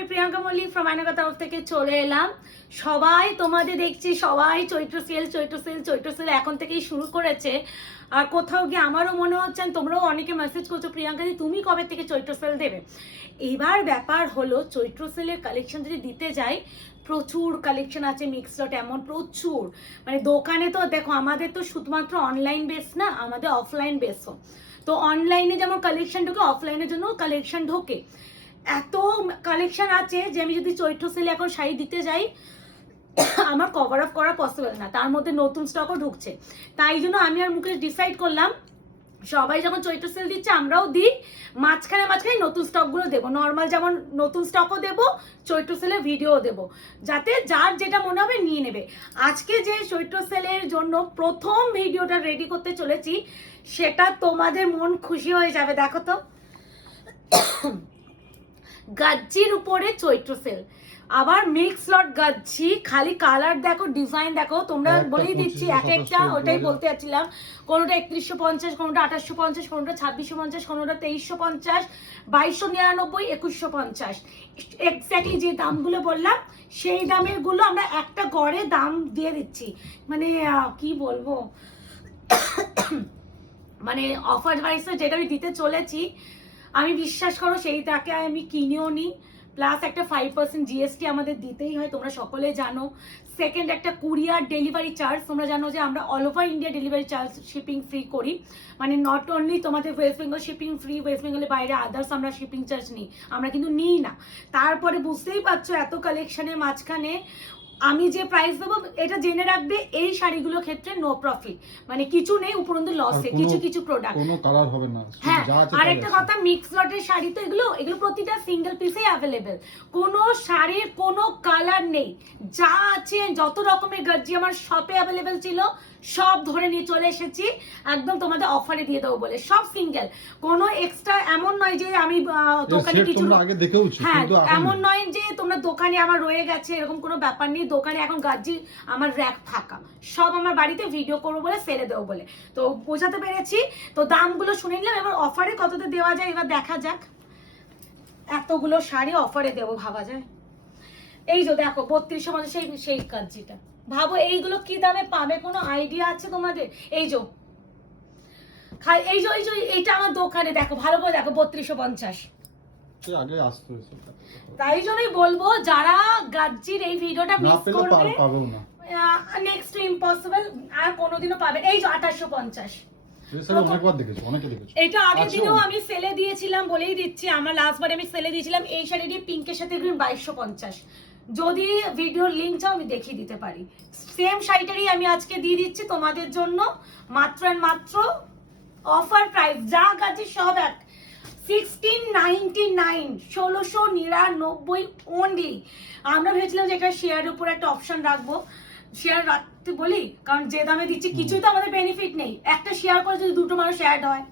আমি প্রিয়াঙ্কা মল্লিক ফ্রম আয়নাকা তরফ থেকে চলে এলাম। সবাই তোমাদের দেখছি, সবাই চৈত্র সেল এখন থেকেই শুরু করেছে। আর কোথাও গিয়ে আমারও মনে হচ্ছে, তোমরাও অনেকে মেসেজ করছো প্রিয়াঙ্কা দি তুমি কবে থেকে চৈত্র সেল দেবে। এবার ব্যাপার হলো চৈত্র সেলের কালেকশন যদি দিতে যাই, প্রচুর কালেকশন আছে মিক্স লট, এমন প্রচুর, মানে দোকানে তো দেখো আমাদের তো শুধুমাত্র অনলাইন বেস না, আমাদের অফলাইন বেসও। তো অনলাইনে যেমন কালেকশন ঢোকে, অফলাইনের জন্য কালেকশন ঢোকে। এত কালেকশন আছে যে আমি যদি চৈত্র সেলে এখন শাড়ি দিতে যাই আমার কভার আপ করা পসিবল না, তার মধ্যে নতুন স্টকও ঢুকছে। তাই জন্য আমি আর মুকেশ ডিসাইড করলাম সবাই যখন চৈত্র সেল দিচ্ছে আমরাও দিই, মাঝখানে নতুন স্টকগুলো দেবো। নর্মাল যেমন নতুন স্টকও দেবো, চৈত্র সেলের ভিডিও দেবো, যাতে যার যেটা মনে হবে নিয়ে নেবে। আজকে যে চৈত্র সেলের জন্য প্রথম ভিডিওটা রেডি করতে চলেছি, সেটা তোমাদের মন খুশি হয়ে যাবে। দেখো তো, গাজ্জির উপরে চৈত্র সেল, আবার মিক্স লট গাজ্জি, খালি কালার দেখো, ডিজাইন দেখো, তোমরা বলেই দিচ্ছি এক একটা। ওটাই বলতে যাচ্ছিলাম, কোনোটা 3150, কোনোটা 2850, কোনোটা 2650, কোনোটা 2350, 2299, 2150। এক্স্যাক্টলি যে দামগুলো বললাম সেই দামের গুলো আমরা একটা গড়ে দাম দিয়ে দিচ্ছি। মানে কি বলবো, মানে অফার প্রাইসে যেটা আমি দিতে চলেছি, আমি বিশ্বাস করো সেইটাকে আমি কিনেও নিই। প্লাস একটা 5% জিএসটি আমাদের দিতেই হয়, তোমরা সকলে জানো। সেকেন্ড, একটা কুরিয়ার ডেলিভারি চার্জ, তোমরা জানো যে আমরা all over India delivery charge shipping free করি। মানে নট অনলি তোমাদের West Bengal shipping free, West বেঙ্গলের বাইরে আদার্স আমরা শিপিং চার্জ নিই, আমরা কিন্তু নিই না। তারপরে বুঝতেই পারছো এত কালেকশনের মাঝখানে আমি যে প্রাইস দেবো এটা জেনে রাখবে, এই শাড়িগুলোর ক্ষেত্রে নো প্রফিট, মানে কিছু নেই উপরন্তু লসে, কিছু প্রোডাক্ট কোনো কালার হবে না। হ্যাঁ, আর একটা কথা, মিক্স লটের শাড়ি তো এগুলো প্রতিটা সিঙ্গেল পিসেই অ্যাভেলেবেল, কোনো শাড়ির কোনো কালার নেই। যা আছে যত রকমের গাজ্জি আমার শপে অ্যাভেলেবেল ছিল সব ধরে নিয়ে চলে এসেছি, একদম তোমাদের অফারে দিয়ে দেবো বলে। সব সিঙ্গেল, কোনো এক্সট্রা এমন নয় যে আমি দোকানে কিছু আগে দেখেওছি, হ্যাঁ এমন নয় যে তোমরা দোকানে আমার রয়ে গেছে, এরকম কোনো ব্যাপার নেই। দোকানে এখন গাজ্জি আমার র‍্যাক ফাঁকা, সব আমার বাড়িতে ভিডিও করবো বলে সেলে দেবো বলে। তো বোঝাতে পেরেছি। তো দামগুলো শুনে নিলাম, এবার অফারে কততে দেওয়া যায় এবার দেখা যাক। এতগুলো শাড়ি অফারে দেবো ভাবা যায়। এই যে দেখো 3250, সেই গাজ্জিটা ভাবো এইগুলো কি দামে পাবে, কোনো আইডিয়া আছে তোমাদের? এই যে এইটা আমার দোকানে দেখো, ভালো করে দেখো 3250। তাই জন্যই বলবো যারা গাজ্জির এই ভিডিওটা মিস করবে, নেক্সট ইম্পসিবল আর কোনোদিনও পাবে। এই যে 2850, এটা আগের দিনেও আমি সেলে দিয়েছিলাম, বলেই দিচ্ছি আমার লাস্টবার আমি সেলে দিয়েছিলাম এই শাড়িটি পিঙ্কের সাথে গ্রিন 2250। যদি ভিডিওর লিঙ্ক চাও আমি দেখিয়ে দিতে পারি। সেম শাড়িটারই আমি আজকে দিয়ে দিচ্ছি তোমাদের জন্য মাত্র মাত্র অফার প্রাইস, যা গাজ্জি সব এক 1699, 1699 অনলি। আমরা ভেবেছিলাম যে এটা শেয়ারের উপর একটা অপশন রাখবো, শেয়ার রাখতে বলি, কারণ যে দামে দিচ্ছি কিছুই তো আমাদের বেনিফিট নেই। একটা শেয়ার করে যদি দুটো মানুষ অ্যাড হয়,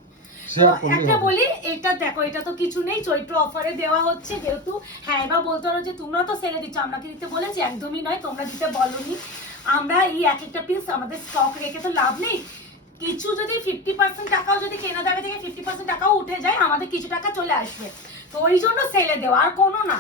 একটা বলি এটা দেখো, এটা তো কিছু নেই, চৈত্র অফারে দেওয়া হচ্ছে যেহেতু। হ্যাঁ, এবার বলতে পারো যে তোমরা তো সেলে দিচ্ছ, আমরা কি দিতে বলেছি? একদমই নয়, তোমরা দিতে বলনি। আমরা এই এক একটা পিস আমাদের স্টক রেখে তো লাভ নেই। কিছু যদি 50% টাকাও যদি কেনা দামে থেকে 50% টাকাও উঠে যায়, আমাদের কিছু টাকা চলে আসবে। তো ওই জন্য সেলে দেওয়া, আর কোনো না।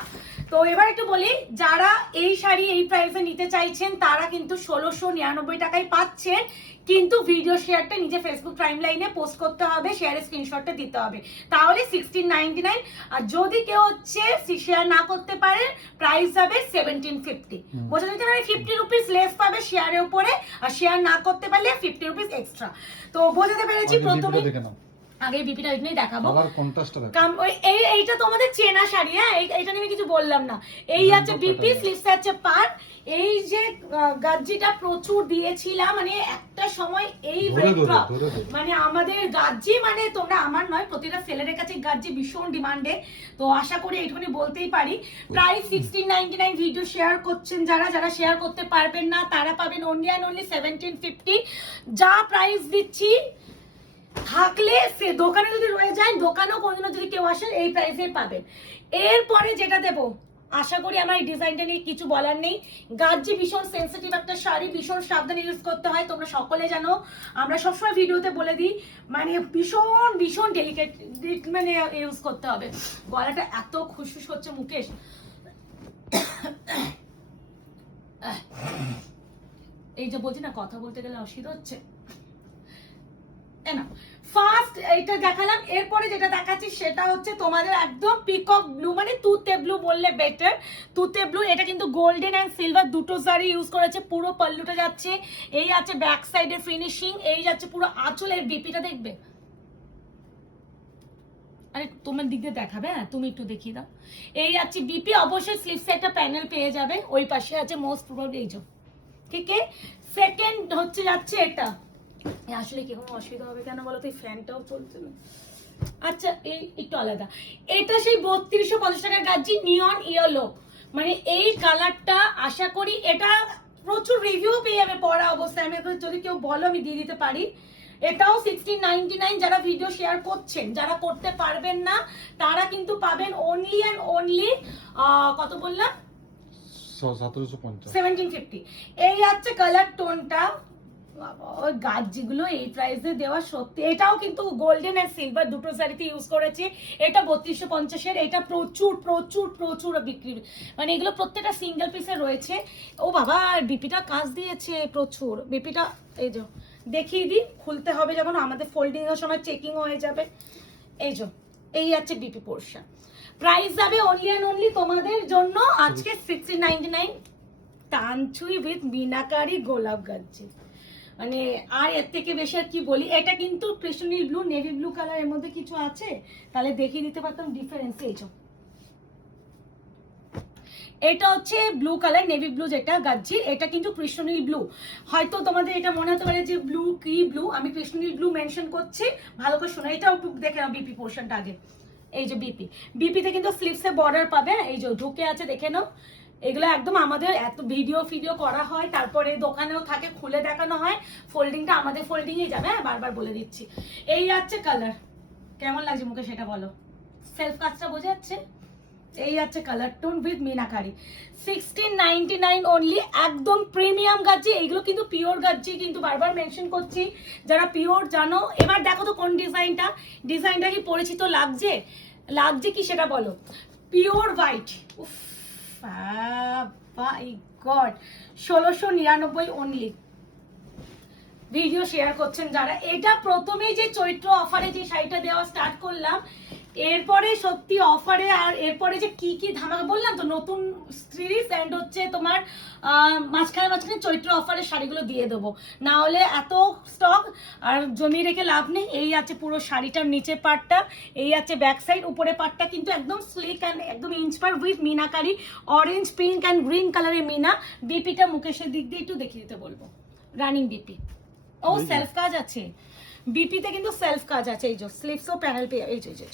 তো এবার একটু বলি, যারা এই শাড়ি এই প্রাইসে নিতে চাইছেন তারা কিন্তু 1699 টাকায় পাচ্ছেন, কিন্তু ভিডিও শেয়ারটা নিজে ফেসবুক টাইম লাইনে পোস্ট করতে হবে, শেয়ারের স্ক্রিনশটটা দিতে হবে, তাহলে 1699। আর যদি কেউ হচ্ছে শেয়ার না করতে পারে, প্রাইস যাবে 1750। বোঝা যাচ্ছে মানে 50 রুপিস লেস পাবে শেয়ারের উপরে, আর শেয়ার না করতে পারলে 50 রুপিস এক্সট্রা। তো বোঝাতে পেরেছি। প্রথমে আগে বিপিটা এখানেই দেখাবো, এইটা তোমাদের চেনা শাড়ি। হ্যাঁ, এইটা নিয়ে কিছু বললাম না। এই আছে বিপি, স্লিভস আছে পার। এই যে গাজ্জিটা প্রচুর দিয়েছিলাম, মানে একটা সময় এই রেটটা, মানে আমাদের গাজ্জি মানে তোমরা আমার নয়, প্রতিটা সেলের কাছে গাজ্জি ভীষণ ডিমান্ডে। তো আশা করি এইটুকুনি বলতেই পারি। প্রাইস 1699, ভিডিও শেয়ার করছেন যারা, যারা শেয়ার করতে পারবেন না তারা পাবেন অনলি অ্যান্ড অনলি 1750। যা প্রাইস দিচ্ছি থাকলে সে দোকানে যদি রয়ে যায়, দোকানেও কোনোদিনও যদি কেউ আসেন এই প্রাইসে পাবেন। এরপরে যেটা দেবো, আশা করি আমার এই ডিজাইনটা নিয়ে কিছু বলার নেই। গাজ্জি ভীষণ সেন্সিটিভ একটা শাড়ি, ভীষণ সাবধানে ইউজ করতে হয়, তোমরা সকলে জানো। আমরা সবসময় ভিডিওতে বলে দিই, মানে ভীষণ ভীষণ ডেলিকেট মানে ইউজ করতে হবে। গলাটা এত খুশখুশ হচ্ছে মুকেশ, এই যে বলছি না কথা বলতে গেলে অসুবিধা হচ্ছে না। ফার্স্ট এটা দেখালাম, এরপরে যেটা দেখাচ্ছি সেটা হচ্ছে তোমাদের একদম পিকক ব্লু, মানে তুতে ব্লু বললে বেটার। তুতে ব্লু, এটা কিন্তু গোল্ডেন অ্যান্ড সিলভার দুটো শাড়ি ইউজ করেছে। পুরো পাল্লুটা যাচ্ছে, এই আছে ব্যাক সাইডের ফিনিশিং, এই যাচ্ছে পুরো আঁচলের বিপিটা দেখবে। আরে তোমার দিক দিয়ে দেখাবে, হ্যাঁ তুমি একটু দেখিয়ে দাও। এই আছে বিপি, অবশ্যই স্লিভসে একটা প্যানেল পেয়ে যাবে, ওই পাশে আছে মোস্ট প্রবাবলি এই যে, ঠিক আছে। সেকেন্ড হচ্ছে যাচ্ছে এটা, আসলে কি কোনো অসুবিধা হবে কেন বলো তো, এই ফ্যানটাও চলছে না। আচ্ছা এই একটু আলাদা, এটা সেই 3250 টাকার গাজি নিয়ন ইয়েলো, মানে এই কালারটা আশা করি এটা প্রচুর রিভিউ পেয়ে যাবে পড়া অবস্থায়। আমি যদি কেউ বলো আমি দিয়ে দিতে পারি। এটাও 1699, যারা ভিডিও শেয়ার করছেন, যারা করতে পারবেন না তারা কিন্তু পাবেন অনলি অ্যান্ড অনলি কত বললাম 1750। এই হচ্ছে কালার টোনটা। ওই গাছগুলো এই প্রাইসে দেওয়া সত্যি। এটাও কিন্তু গোল্ডেন আর সিলভার দুটো শাড়িতে ইউজ করেছে। এটা 3250-এর, এটা প্রচুর প্রচুর প্রচুর বিক্রি, মানে এগুলো প্রত্যেকটা সিঙ্গেল পিসে রয়েছে। ও বাবা বিপিটা কাজ দিয়েছে প্রচুর, বিপিটা এই যে দেখিয়ে দিই, খুলতে হবে যখন আমাদের ফোল্ডিং এর সময় চেকিং হয়ে যাবে। এই যে এই আছে বিপি পোর্শন, প্রাইস যাবে অনলি অ্যান্ড অনলি তোমাদের জন্য আজকে 1699 টানছুই উইথ মিনাকারি গোলাপ গাজ্জি। মানে আর এর থেকে বেশি আর কি বলি। এটা কিন্তু কৃষ্ণনীল ব্লু, নেভি ব্লু কালার, এর মধ্যে কিছু আছে তাহলে দেখিয়ে দিতে পারতাম ডিফারেন্স। এই যে এটা হচ্ছে ব্লু কালার, নেভি ব্লু যেটা গাজ্জি, এটা কিন্তু কৃষ্ণনীল ব্লু। হয়তো তোমাদের এটা মনে হতে পারে যে ব্লু কি ব্লু, আমি কৃষ্ণনীল ব্লু মেনশন করছি, ভালো করে শোনো। এটাও দেখে নাও বিপি পোর্শনটা আগে। এই যে বিপি, বিপিতে কিন্তু স্লিভসে বর্ডার পাবে, এই যে ঢুকে আছে দেখে নাও। এগুলো একদম আমাদের এত ভিডিও করা হয়, তারপরে দোকানেও থাকে, খুলে দেখানো হয়। ফোল্ডিংটা আমাদের ফোল্ডিংয়ে যাবে, হ্যাঁ বারবার বলে দিচ্ছি। এই যাচ্ছে কালার, কেমন লাগছে মুখে সেটা বলো, সেলফ কাজটা বোঝা যাচ্ছে। এই আছে colour tone with meenakari, 1699 only, একদম প্রিমিয়াম গাজ্জি। এইগুলো কিন্তু পিওর গাজ্জি, কিন্তু বারবার মেনশন করছি, যারা পিওর জানো। এবার দেখো তো কোন ডিজাইনটা, ডিজাইনটা কি পরিচিত লাগছে, লাগছে কি সেটা বলো। পিওর হোয়াইট, উফ মাই গড, 1699 অনলি। ভিডিও শেয়ার করছেন যারা, এটা প্রথমেই যে চৈত্র অফারে যে শাড়িটা দেওয়া স্টার্ট করলাম, এরপরে সত্যি অফারে, আর এরপরে যে কি কি ধামাকা বললাম তো, নতুন সিরিজ এন্ড হচ্ছে তোমার মাঝখানে চৈত্র অফারের শাড়িগুলো দিয়ে দেবো, না হলে এত স্টক আর জমিয়ে রেখে লাভ নেই। এই আছে পুরো শাড়িটার নিচের পার্টটা, এই আছে ব্যাক সাইড, উপরে পার্টটা কিন্তু একদম স্লিক অ্যান্ড একদম inspire with meenakari, orange pink and green কালারের মিনা। বিপিটা মুকেশের দিক দিয়ে একটু দেখিয়ে দিতে বলবো, রানিং বিপি। ও সেলফ কাজ আছে বিপিতে, কিন্তু সেলফ কাজ আছে। এই যে স্লিভসও প্যানেল পেয়ে, এই যে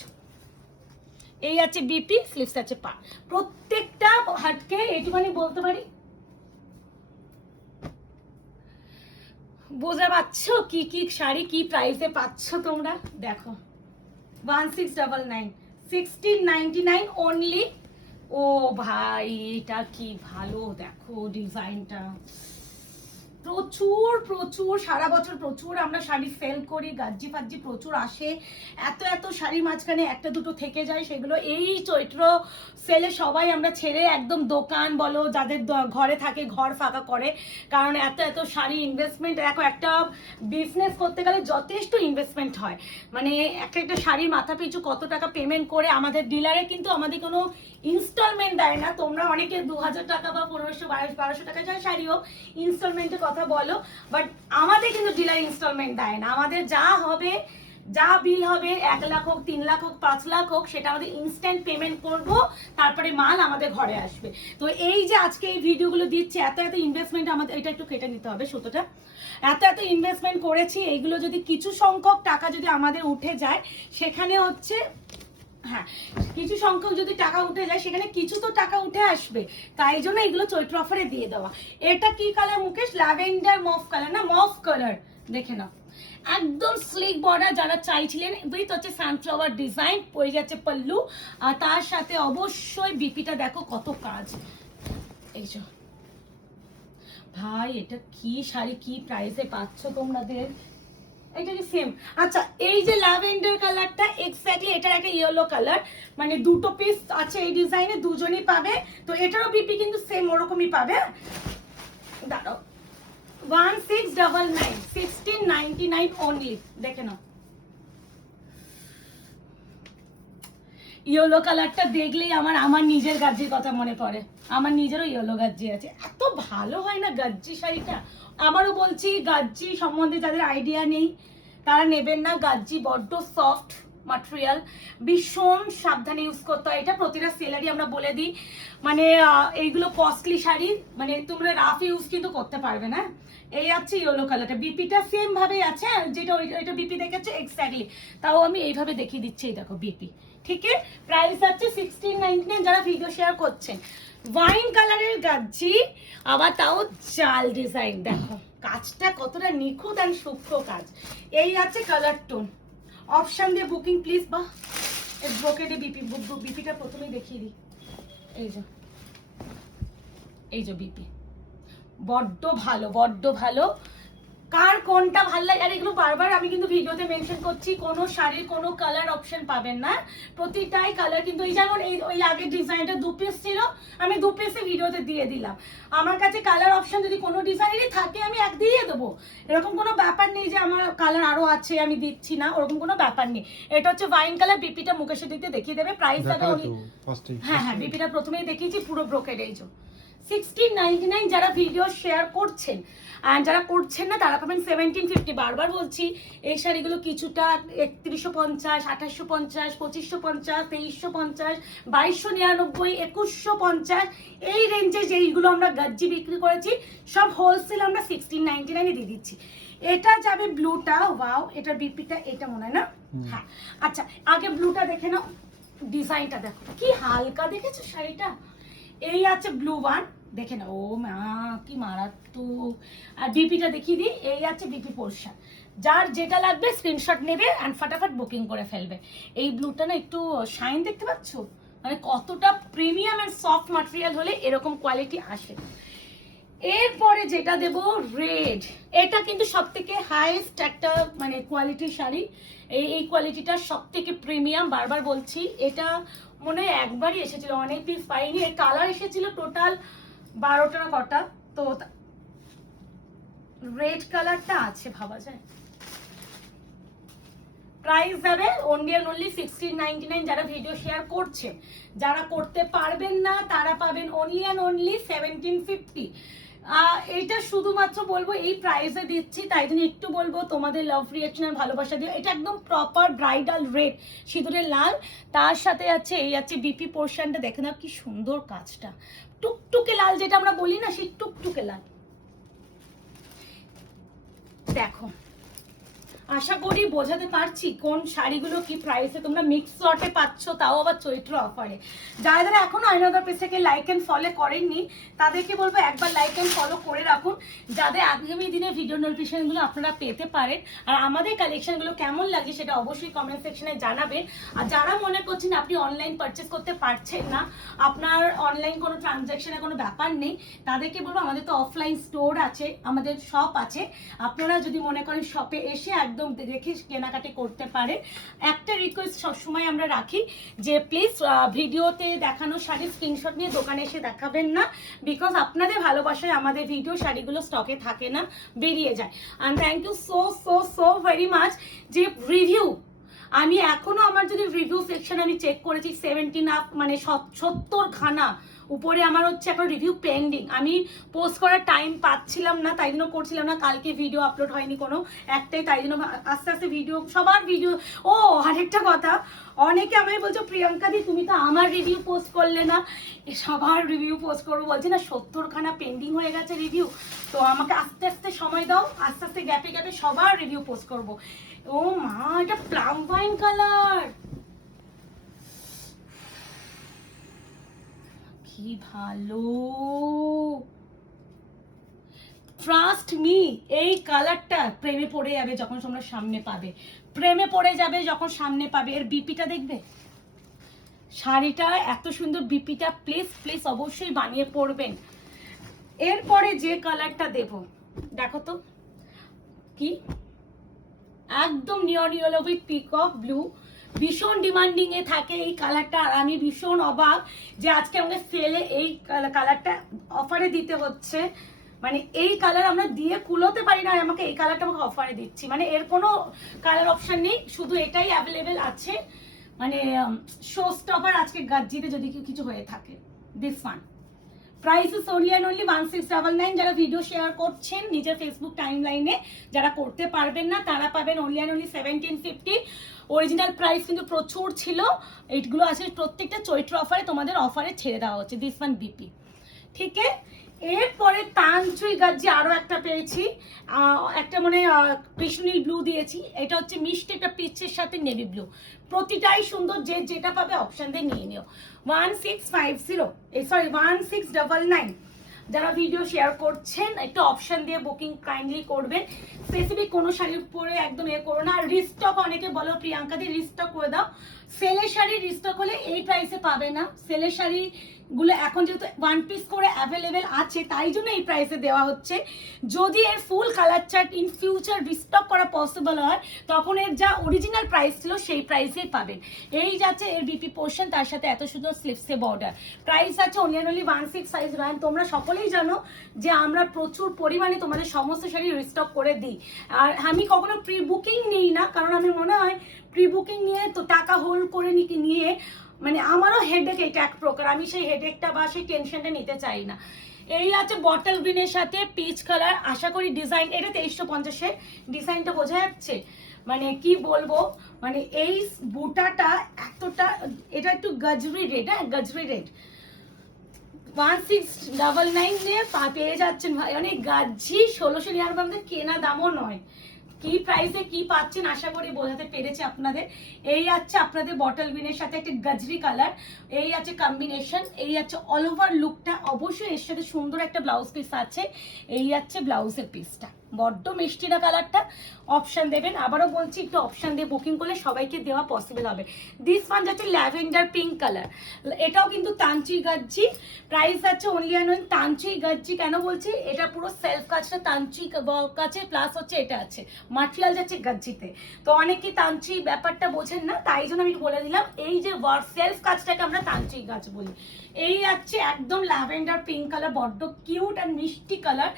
এই আছে বিপি, স্লিভস আছে পা, প্রত্যেকটা হাটকে এইটুখানি বলতে পারি। বোঝা পাচ্ছ কি কি শাড়ি কি প্রাইসে পাচ্ছ তোমরা, দেখো 1699, 1699 অনলি। ও ভাই এটা কি ভালো, দেখো ডিজাইনটা, প্রচুর প্রচুর সারা বছর প্রচুর আমরা শাড়ি সেল করি, গাজ্জি ফাজ্জি প্রচুর আসে, এত এত শাড়ি মাঝখানে একটা দুটো থেকে যায়, সেগুলো এই চৈত্র সেলে সবাই আমরা ছেড়ে একদম দোকান বলো, যাদের ঘরে থাকে ঘর ফাঁকা করে, কারণ এত এত শাড়ি ইনভেস্টমেন্ট। দেখো একটা বিজনেস করতে গেলে যথেষ্ট ইনভেস্টমেন্ট হয়, মানে একটা শাড়ির মাথা পিছু কত টাকা পেমেন্ট করে। আমাদের ডিলারে কিন্তু আমাদের কোনো ইনস্টলমেন্ট দেয় না, তোমরা অনেকে 2000 টাকা বা 1500-1200 টাকা যায় শাড়ি হোক ইনস্টলমেন্টের কথা বলো, বাট আমাদের কিন্তু ডিলার ইনস্টলমেন্ট দেয় না। আমাদের যা হবে, যা বিল হবে, 1 লাখ হোক 3 লাখ হোক 5 লাখ হোক, সেটা আমাদের ইনস্ট্যান্ট পেমেন্ট করব, তারপরে মাল আমাদের ঘরে আসবে। তো এই যে আজকে এই ভিডিওগুলো দিচ্ছি, এত এত ইনভেস্টমেন্ট আমাদের, এটা একটু কেটে নিতে হবে সুতোটা, এত এত ইনভেস্টমেন্ট করেছি, এইগুলো যদি কিছু সংখ্যক টাকা যদি আমাদের উঠে যায়, সেখানে হচ্ছে হ্যাঁ কিছু সংখ্যক যদি টাকা উঠে যায়, সেখানে কিছু তো টাকা উঠে আসবে, তাই জন্য এগুলো চৈত্র অফারে দিয়ে দেওয়া। এটা কি কালার মুকেশ, ল্যাভেন্ডার মফ কালার না, মফ কালার, দেখে নাও একদম স্লিক বর্ডার যারা চাইছিলেন, উইথ হচ্ছে সানফ্লাওয়ার ডিজাইন, পড়ে যাচ্ছে পাল্লু, আর তার সাথে অবশ্যই বিপিটা দেখো কত কাজ। এই যে ভাই এটা কি শাড়ি, কি প্রাইসে পাচ্ছ তোমাদের, এটা কি সেম। আচ্ছা এই যে ল্যাভেন্ডার কালারটা এক্স্যাক্টলি এটার একটা ইয়েলো কালার, মানে দুটো পিস আছে এই ডিজাইনে, দুজনই পাবে। তো এটারও বিপি কিন্তু সেম ওরকমই পাবে। দাঁড়াও 1699 1699 অনলি। দেখে নাও ইয়েলো কালারটা দেখলেই আমার নিজের গাজ্জির কথা মনে পড়ে। আমার নিজেরও ইয়েলো গাজ্জি আছে, এত ভালো হয় না গাজ্জি শাড়িটা। আমারও বলছি গাজ্জি সম্বন্ধে যাদের আইডিয়া নেই তারা নেবেন না। গাজ্জি বড্ড সফট ম্যাটেরিয়াল, ভীষণ সাবধানে ইউজ করতে হয়। এটা প্রতিটা সেলারই আমরা বলে দিই, মানে এইগুলো কস্টলি শাড়ি, মানে তোমরা রাফ ইউজ কিন্তু করতে পারবে না। এই আছে ইয়েলো কালারটা, বিপিটা সেম ভাবেই আছে, যেটা ওইটা বিপি দেখেছো এক্স্যাক্টলি, তাও আমি এইভাবে দেখিয়ে দিচ্ছি। এই দেখো বিপি, ঠিক আছে। প্রাইস আছে 1699 যারা ভিডিও শেয়ার করছেন। ওয়াইন কালারের গাজ্জি, আবার তাও চাল ডিজাইন, দেখো কাজটা কতটা নিখুঁত আর সূক্ষ্ম কাজ। এই আছে কালার টোন, অপশন দিয়ে বুকিং প্লিজ। বা ব্রোকেডে বিপিটা প্রথমেই দেখিয়ে দিই। এই যে বিপি বড্ড ভালো, বড্ড ভালো। কার কোনটা ভালো লাগে, আর এগুলো বারবার আমি কিন্তু ভিডিওতে মেনশন করছি, কোনো শাড়ির কোনো কালার অপশন পাবেন না, প্রতিটাই কালার কিন্তু। এই যেমন ওই আগের ডিজাইনটা 2 পিস ছিল, আমি 2 পিসে ভিডিওতে দিয়ে দিলাম। আমার কাছে কালার অপশন যদি কোনো ডিজাইনেরই থাকে আমি এক দিয়ে দেবো, এরকম কোনো ব্যাপার নেই যে আমার কালার আরো আছে আমি দিচ্ছি না, ওরকম কোনো ব্যাপার নেই। এটা হচ্ছে ওয়াইন কালার, বিপিটা মুকেশের দিতে দেখিয়ে দেবে। প্রাইস হবে হ্যাঁ হ্যাঁ বিপিটা প্রথমেই দেখিয়েছি, পুরো ব্রোকেড। এই যে 1699 যারা ভিডিও শেয়ার করছেন, আর যারা করছেন না তারা পাবেন 1750। বারবার বলছি এই শাড়িগুলো কিছুটা 3150, 2850, 2550, 2350, 2299, 2150 এই রেঞ্জে যেইগুলো আমরা গাজ্জি বিক্রি করেছি সব হোলসেল আমরা 1699 দিয়ে দিচ্ছি। এটা যাবে ব্লুটা, ওয়াও এটার বিপিটা এটা মনে হয় না, হ্যাঁ আচ্ছা আগে ব্লুটা দেখে নাও, ডিজাইনটা দেখো কি হালকা, দেখেছো শাড়িটা। এই আছে ব্লু ওয়ান, দেখে না, ও মা কি মারাত্মক। আর বিপিটা দেখিয়ে দিই, এই আছে বিপি পোর্শন। যার যেটা লাগবে স্ক্রিনশট নেবে এন্ড ফাটাফাট বুকিং করে ফেলবে। এই ব্লুটা না একটু শাইন দেখতে পাচ্ছ, মানে কতটা প্রিমিয়াম এন্ড সফট ম্যাটেরিয়াল হলে এরকম কোয়ালিটি আসে। এরপরে যেটা দেব রেড, এটা কিন্তু সব থেকে হাইয়েস্ট একটা মানে কোয়ালিটির শাড়ি। এই কোয়ালিটিটা সব থেকে প্রিমিয়াম, বারবার বলছি। এটা মনে হয় একবারই এসেছিল, অনেক পিস পাইনি। এর কালার এসেছিল টোটাল 12টা না কটা, তো রেড কালারটা আছে ভাবা যায়। প্রাইস যাবে অনলি 1699 যারা ভিডিও শেয়ার করছে। যারা করতে পারবেন না তারা পাবেন অনলি 1750। এটা শুধুমাত্র বলবো এই প্রাইসে দিচ্ছি, তাই জন্য একটু বলবো তোমাদের লাভ রিয়াকশন আর ভালোবাসা দিও। এটা একদম প্রপার ব্রাইডাল রেড, সিঁদুরের লাল, তার সাথে আছে এই আছে বিপি পোর্শনটা, দেখে না কি সুন্দর কাজটা, টুকটুকে লাল যেটা আমরা বলি না, সেই টুকটুকে লাল। দেখো আশা করি বোঝাতে পারছি কোন শাড়িগুলো কি প্রাইসে তোমরা মিক্স লটে পাচ্ছ, তাও আবার চৈত্র অফারে। যারা যারা এখনো আইনাদার পেজ থেকে লাইক এন্ড ফলো করেননি তাদেরকে বলবো একবার লাইক এন্ড ফলো করে রাখুন, যাতে আগামী দিনে ভিডিও নোটিফিকেশনগুলো আপনারা পেতে পারেন। আর আমাদের কালেকশনগুলো কেমন লাগে সেটা অবশ্যই কমেন্ট সেকশনে জানাবেন। আর যারা মনে করছেন আপনি অনলাইন পারচেস করতে পারছেন না, আপনার অনলাইন কোনো ট্রানজ্যাকশনের কোনো ব্যাপার নেই, তাদেরকে বলবো আমাদের তো অফলাইন স্টোর আছে, আমাদের শপ আছে। আপনারা যদি মনে করেন শপে এসে একদম দেখে কেনাকাটি করতে পারে। একটা রিকোয়েস্ট সবসময় আমরা রাখি যে প্লিজ ভিডিওতে দেখানো শাড়ির স্ক্রিনশট নিয়ে দোকানে এসে দেখাবেন না, বিকজ আপনাদের ভালোবাসায় আমাদের ভিডিও শাড়িগুলো স্টকে থাকে না, বেরিয়ে যায়। And thank you so so so very much যে রিভিউ, আমি এখনো আমার যদি রিভিউ সেকশন আমি চেক করেছি 17 আপ মানে 70 খানা উপরে আমার হচ্ছে এখন রিভিউ পেন্ডিং। আমি পোস্ট করার টাইম পাচ্ছিলাম না, তাই জন্য করছিলাম না। কালকে ভিডিও আপলোড হয়নি কোনো একটাই, তাই জন্য আস্তে আস্তে ভিডিও সবার ভিডিও। ও আরেকটা কথা, অনেকে আমায় বলছো প্রিয়াঙ্কা দি তুমি তো আমার রিভিউ পোস্ট করলে না, সবার রিভিউ পোস্ট করবো বলছি না, 70 খানা পেন্ডিং হয়ে গেছে রিভিউ। তো আমাকে আস্তে আস্তে সময় দাও, আস্তে আস্তে গ্যাপে গ্যাপে সবার রিভিউ পোস্ট করবো। ও মা এটা প্লাম ওয়াইন কালার, কি ভালো, ট্রাস্ট মি এই কালারটা প্রেমে পড়ে যাবে যখন তোমরা সামনে পাবে, প্রেমে পড়ে যাবে যখন সামনে পাবে। এর বিপিটা দেখবে, শাড়িটা এত সুন্দর বিপিটা, প্লিজ প্লিজ অবশ্যই বানিয়ে পড়বেন। এরপরে যে কালারটা দেব দেখো তো কি, একদম নিয়ন ইয়েলো উইথ পিকক ব্লু, ভীষণ ডিমান্ডিং এ থাকে এই কালারটা। আর আমি ভীষণ অবাক যে আজকে আমাকে সেলে এই কালারটা অফারে দিতে হচ্ছে, মানে এই কালার আমরা দিয়ে কুলোতে পারি না, আমাকে এই কালারটা আমাকে অফারে দিচ্ছি, মানে এর কোনো কালার অপশন নেই, শুধু এটাই অ্যাভেলেবেল আছে। মানে শো স্টপার আজকে গাজ্জিতে যদি কিছু হয়ে থাকে। This one price is only and only 1699। যারা ভিডিও শেয়ার করছেন নিজের ফেসবুক টাইম লাইনে, যারা করতে পারবেন না তারা পাবেন only and only 1750। Original price কিন্তু প্রচুর ছিল, এইগুলো আছে প্রত্যেকটা চৈত্র অফারে, তোমাদের অফারে ছেড়ে দেওয়া হচ্ছে। দিস ওয়ান বিপি, ঠিক আছে। এরপরে তানচুই গাজ্জি আরো একটা পেয়েছি, একটা মানে কৃষ্ণনীল ব্লু দিয়েছি, এটা হচ্ছে মিষ্টি একটা পিচের সাথে নেভি ব্লু, প্রতিটাই সুন্দর, যে যেটা পাবে অপশন দিয়ে নিয়ে নিও। 1650 সরি 1699। যারা ভিডিও শেয়ার করছেন একটু অপশন দিয়ে বুকিং কাইন্ডলি করবেন, স্পেসিফিক কোনো শাড়ির উপরে একদম করো না। রিস্টক অনেকে বলো প্রিয়াঙ্কা দি রিস্টক করে দাও, সেলের শাড়ি রিস্টক হলে এই প্রাইসে পাবে না। সেলের শাড়িগুলো এখন যেহেতু ওয়ান পিস করে অ্যাভেলেবেল আছে তাই জন্য এই প্রাইসে দেওয়া হচ্ছে। যদি এর full colour chart in future restock করা পসিবল হয় তখন এর যা অরিজিনাল প্রাইস ছিল সেই প্রাইসেই পাবেন। এই যাচ্ছে এর বিপি পোর্শন, তার সাথে এত সুন্দর স্লিভসে বর্ডার। প্রাইস আছে অনলি অ্যান্ড অনলি 1659। তোমরা সকলেই জানো যে আমরা প্রচুর পরিমাণে তোমাদের সমস্ত শাড়ি রিস্টক করে দিই, আর আমি কখনো প্রি বুকিং নিই না, কারণ আমি মনে হয় প্রি বুকিং নিয়ে তো টাকা হোল্ড করে নিয়ে মানে আমারও হেডেক, এটা এক প্রকার, আমি সেই হেডেকটা বা সেই টেনশনটা নিতে চাই না। এই আছে বটল গ্রিনের সাথে পিচ কালার, আশা করি ডিজাইন, এটা 2350-এর ডিজাইনটা বোঝা যাচ্ছে, মানে কি বলবো, মানে এই বুটাটা এতটা, এটা একটু গজরি রেড, হ্যাঁ গজরি রেড। 1699 নিয়ে পেয়ে যাচ্ছেন ভাই, মানে গাজ্জি 1699 কেনা দামও নয়। কি প্রাইসে কি পাচ্ছেন আশা করি বোঝাতে পেরেছে আপনাদের। এই আছে আপনাদের বটল গ্রিনের সাথে একটা গজরি কালার, এই আছে কম্বিনেশন, এই আছে অল ওভার লুকটা, অবশ্যই এর সাথে সুন্দর একটা ব্লাউজ পিস আছে, এই আছে ব্লাউজের পিসটা, বড্ড মিষ্টি না কালারটা। অপশন দেবেন, আবারও বলছি একটু অপশন দিয়ে বুকিং করলে সবাইকে দেওয়া পসিবল হবে। দিস ওয়ান যাচ্ছে ল্যাভেন্ডার পিঙ্ক কালার, এটাও কিন্তু তানচুই গাজ্জি, প্রাইস আছে অনলি অ্যান্ড অনলি তানচুই গাজ্জি। কেন বলছি, এটা পুরো সেলফ কাজটা তানচুই কাছে, প্লাস হচ্ছে এটা আছে মাটেরিয়াল যাচ্ছে গাজ্জিতে, তো অনেকে তানচুই ব্যাপারটা বোঝেন না, তাই জন্য আমি বলে দিলাম এই যে সেলফ কাজটাকে আমরা তানচুই গাছ বলি। এই আছে একদম ল্যাভেন্ডার পিঙ্ক কালার, বড্ড কিউট আর মিষ্টি কালার,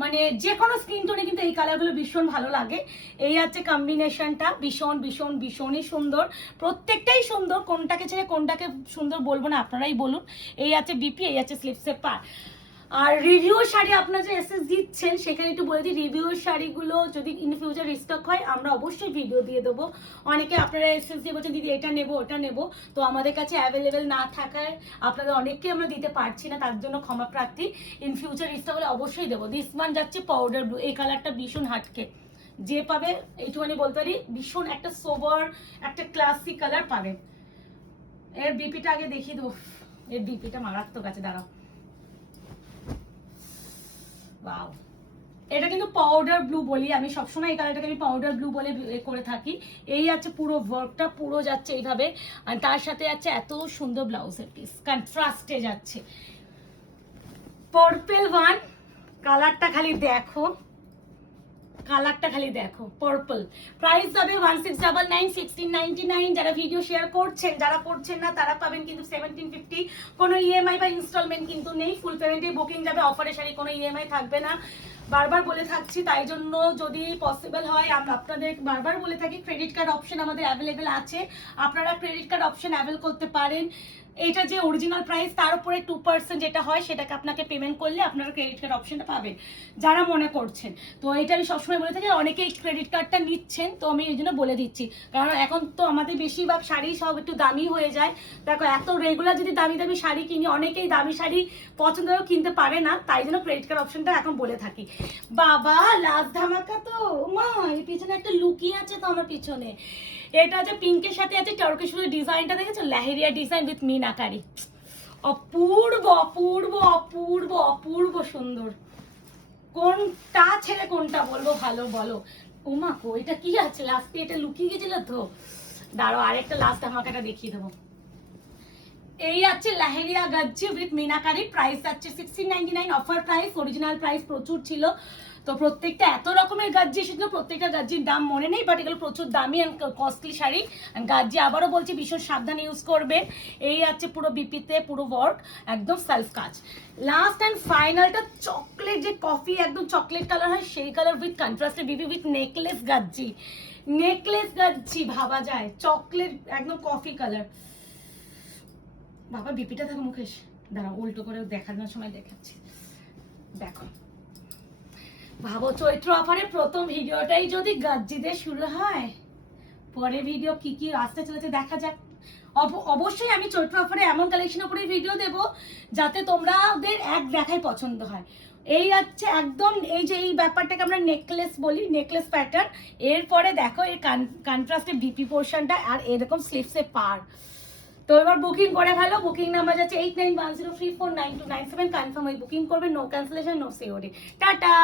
মানে যে কোনো স্কিন টোনে কিন্তু এই কালারগুলো ভীষণ ভালো লাগে। এই আছে কম্বিনেশনটা, ভীষণ ভীষণ ভীষণই সুন্দর, প্রত্যেকটাই সুন্দর, কোনটাকে ছেড়ে কোনটাকে সুন্দর বলবো না, আপনারাই বলুন। এই আছে বিপি, এই আছে স্লিপসের পার। আর রিভিউ শাড়ি আপনারা যে এসএস দিচ্ছেন সেখানে একটু বলে দিই, রিভিউ শাড়িগুলো যদি ইন ফিউচার রিস্টক হয় আমরা অবশ্যই ভিডিও দিয়ে দেবো। অনেকে আপনারা এসএস দিয়ে বলছেন দিদি এটা নেবো ওটা নেবো, তো আমাদের কাছে অ্যাভেলেবেল না থাকায় আপনাদের অনেককে আমরা দিতে পারছি না, তার জন্য ক্ষমা প্রার্থী। ইন ফিউচার রিস্টক হলে অবশ্যই দেবো। দিস ওয়ান যাচ্ছে পাউডার ব্লু, এই কালারটা ভীষণ হাটকে, যে পাবে এইটুখানি বলতে পারি ভীষণ একটা সোবার একটা ক্লাসিক কালার পাবেন। এর বিপিটা আগে দেখিয়ে দেবো, এর বিপিটা মারাত্মক আছে, দাঁড়াও। ওয়াও, এটা কিন্তু পাউডার ব্লু বলি আমি সবসময়, এই কালারটাকে আমি পাউডার ব্লু বলে করে থাকি। এই আছে পুরো ওয়ার্কটা পুরো যাচ্ছে এইভাবে, আর তার সাথে যাচ্ছে এত সুন্দর ব্লাউজের পিস, কন্ট্রাস্টে যাচ্ছে। পার্পল ওয়ান, কালারটা খালি দেখো, কালারটা খালি দেখো, পার্পল। প্রাইস যাবে 1699, 1699। যারা ভিডিও শেয়ার করছেন, যারা করছেন না তারা পাবেন কিন্তু 1750। কোনো ইএমআই বা ইনস্টলমেন্ট কিন্তু নেই, ফুল পেমেন্টে বুকিং যাবে, অফারে শাড়ি কোনো ইএমআই থাকবে না, বারবার বলে থাকছি, তাই জন্য যদি পসিবল হয় আমরা আপনাদের বারবার বলে থাকি ক্রেডিট কার্ড অপশন আমাদের অ্যাভেলেবেল আছে, আপনারা ক্রেডিট কার্ড অপশন অ্যাভেল করতে পারেন। এটা যে অরিজিনাল প্রাইস তার উপরে 2% যেটা হয় সেটাকে আপনাকে পেমেন্ট করলে আপনারা ক্রেডিট কার্ড অপশনটা পাবেন, যারা মনে করছেন। তো এটা আমি সবসময় বলে থাকি, অনেকেই ক্রেডিট কার্ডটা নিচ্ছেন, তো আমি এই জন্য বলে দিচ্ছি, কারণ এখন তো আমাদের বেশিরভাগ শাড়ি সব একটু দামি হয়ে যায়। দেখো এত রেগুলার যদি দামি দামি শাড়ি কিনি, অনেকেই দামি শাড়ি পছন্দ করে কিনতে পারে না, তাই জন্য ক্রেডিট কার্ড অপশনটা এখন বলে থাকি। বাবা লাস্ট ধামাকা তো মা, এর পিছনে একটা লুকিয়ে আছে তো আমার পিছনে, এটা যে পিঙ্কের সাথে আছে টার্কিশ ডিজাইনটা দেখেছো, লেহেরিয়া ডিজাইন উইথ মিনাকারি, অপূর্ব অপূর্ব অপূর্ব অপূর্ব সুন্দর। কোনটা ছেড়ে কোনটা বলবো ভালো বলো। উমা কো এটা কি আছে লাস্টে, এটা লুকিয়ে গেছিল তো, দাঁড়াও আরেকটা লাস্ট ধামাকাটা দেখিয়ে দেবো। এই আছে লেহেরিয়া গাজ্জি উইথ মিনাকারি, প্রাইস আছে 1699, অফার প্রাইস, অরিজিনাল প্রাইস প্রচুর ছিল তো প্রত্যেকটা এত রকমের গাজ্জি এসেছিল, প্রত্যেকটা গাজ্জির দাম মনে নেই, বাট এগুলো প্রচুর দামি অ্যান্ড কস্টলি শাড়ি। গাজ্জি আবারও বলছি ভীষণ সাবধানে ইউজ করবে। এই আছে পুরো বিপিতে পুরো ওয়ার্ক, একদম সেলফ কাজ। লাস্ট অ্যান্ড ফাইনালটা চকলেট, যে কফি একদম চকলেট কালার হয় সেই কালার উইথ কন্ট্রাস্টে বিপি উইথ নেকলেস গাজ্জি। নেকলেস গাজ্জি ভাবা যায়, চকলেট একদম কফি কালার। বাবা বিপিটা থাকে মুখেশ, দাঁড়াও উল্টো করে দেখানোর সময় দেখাচ্ছি। দেখো ভাবো চৈত্র অফারে প্রথম ভিডিওটাই যদি গাজ্জি দিয়ে শুরু হয়, পরে ভিডিও কি কি আসতে চলেছে দেখা যাক। অবশ্যই আমি চৈত্র অফারে এমন কালেকশন উপরে ভিডিও দেব যাতে তোমাদের এক দেখায় পছন্দ হয়। এই হচ্ছে একদম এই যে এই ব্যাপারটাকে আমরা নেকলেস বলি, নেকলেস প্যাটার্ন। এরপরে দেখো এই কন্ট্রাস্টে বিপি পোর্শনটা আর এরকম স্লিভসে পার। তো এবার বুকিং করে ফেলো। বুকিং নাম্বার যাচ্ছে 8910349297। কনফার্ম হয়ে বুকিং করবে, no cancellation no COD. Tata.